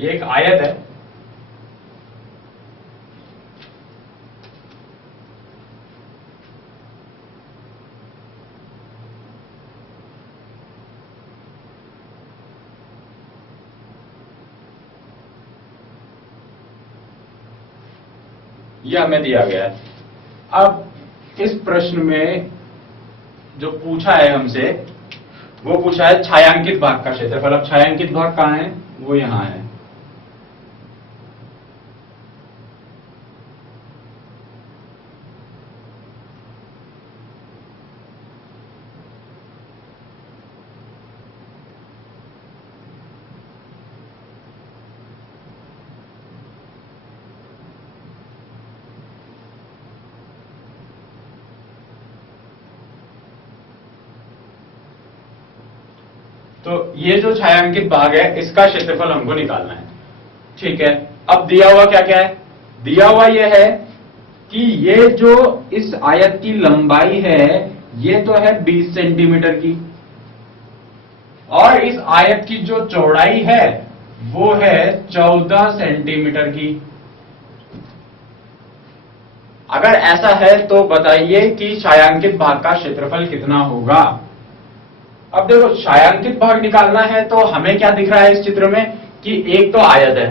ये एक आयत है, ये हमें दिया गया है। अब इस प्रश्न में जो पूछा है हमसे, वो पूछा है छायांकित भाग का क्षेत्रफल। अब छायांकित भाग कहां है? वो यहां है। तो ये जो छायांकित भाग है, इसका क्षेत्रफल हमको निकालना है। ठीक है, अब दिया हुआ क्या क्या है? दिया हुआ यह है कि ये जो इस आयत की लंबाई है, ये तो है 20 सेंटीमीटर की, और इस आयत की जो चौड़ाई है वो है 14 सेंटीमीटर की। अगर ऐसा है तो बताइए कि छायांकित भाग का क्षेत्रफल कितना होगा। अब देखो, छायांकित भाग निकालना है तो हमें क्या दिख रहा है इस चित्र में कि एक तो आयत है।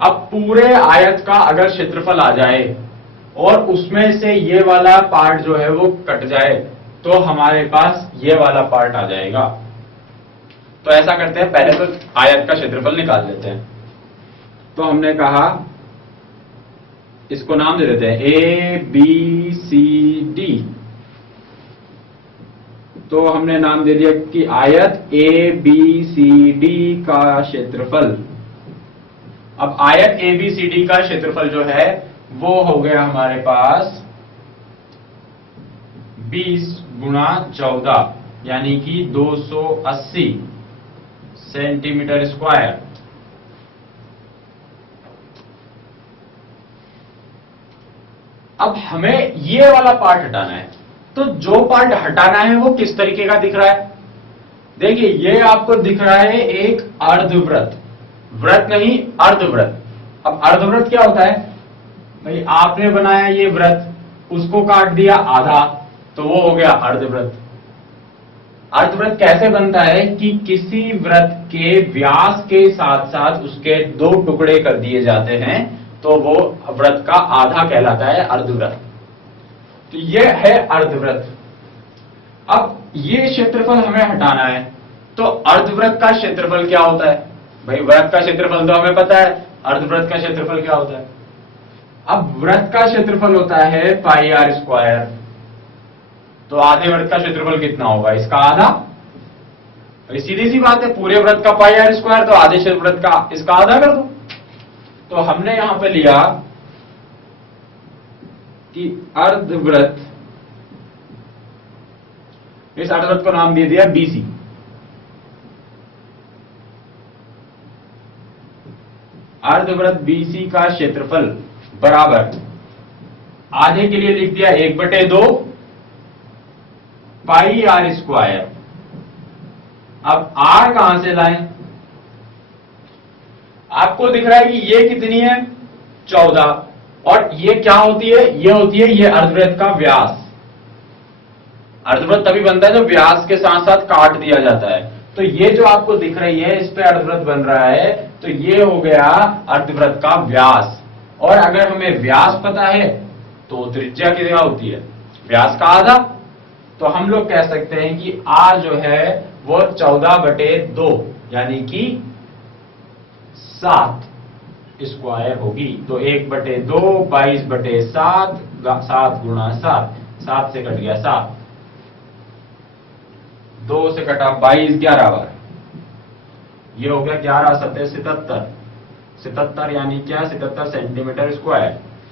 अब पूरे आयत का अगर क्षेत्रफल आ जाए और उसमें से ये वाला पार्ट जो है वो कट जाए, तो हमारे पास ये वाला पार्ट आ जाएगा। तो ऐसा करते हैं, पहले तो आयत का क्षेत्रफल निकाल लेते हैं। तो हमने कहा इसको नाम दे देते हैं ए बी सी डी। तो हमने नाम दे दिया कि आयत ए बी सी डी का क्षेत्रफल। अब आयत ए बी सी डी का क्षेत्रफल जो है वो हो गया हमारे पास 20 गुणा 14, यानी कि 280 सेंटीमीटर स्क्वायर। अब हमें ये वाला पार्ट हटाना है। तो जो पार्ट हटाना है वो किस तरीके का दिख रहा है? देखिए, ये आपको दिख रहा है एक अर्धवृत्त, वृत्त नहीं अर्धवृत्त। अब अर्धवृत्त क्या होता है भाई? आपने बनाया ये वृत्त, उसको काट दिया आधा, तो वो हो गया अर्धवृत्त। अर्धवृत्त कैसे बनता है कि किसी वृत्त के व्यास के साथ साथ उसके 2 टुकड़े कर दिए जाते हैं, तो वो वृत्त का आधा कहलाता है अर्धवृत्त। तो ये है अर्धवृत्त। अब ये क्षेत्रफल हमें हटाना है, तो अर्धवृत्त का क्षेत्रफल क्या होता है भाई? वृत्त का क्षेत्रफल तो हमें पता है, अर्धवृत्त का क्षेत्रफल क्या होता है? अब वृत्त का क्षेत्रफल होता है पाई आर स्क्वायर। तो आधे वृत्त का क्षेत्रफल कितना होगा? इसका आधा। सीधी सी बात है, पूरे वृत्त का पाई आर स्क्वायर, तो आधे वृत्त का इसका आधा कर दो। तो हमने यहां पे लिया कि अर्धवृत्त, इस अर्धवृत्त को नाम दे दिया बीसी। अर्धवृत्त बीसी का क्षेत्रफल बराबर, आधे के लिए लिख दिया 1/2 पाई आर स्क्वायर। अब आर कहां से लाएं? आपको दिख रहा है कि ये कितनी है? 14। और ये क्या होती है? ये होती है ये अर्धवृत्त का व्यास। अर्धवृत्त तभी बनता है जब व्यास के साथ साथ काट दिया जाता है। तो ये जो आपको दिख रही है, इस पे अर्धवृत्त बन रहा है, तो ये हो गया अर्धवृत्त का व्यास। और अगर हमें व्यास पता है तो त्रिज्या कितना होती है? व्यास का आधा। तो हम लोग कह सकते हैं कि आर जो है वो 14/2 यानी कि 7 स्क्वायर होगी। तो 1/2 22/7, 7 गुणा 7, 7 से कट गया 7, 2 से कटा 22, 11 बार, ये हो गया 11 7 77, 77 यानी क्या? 77 सेंटीमीटर स्क्वायर।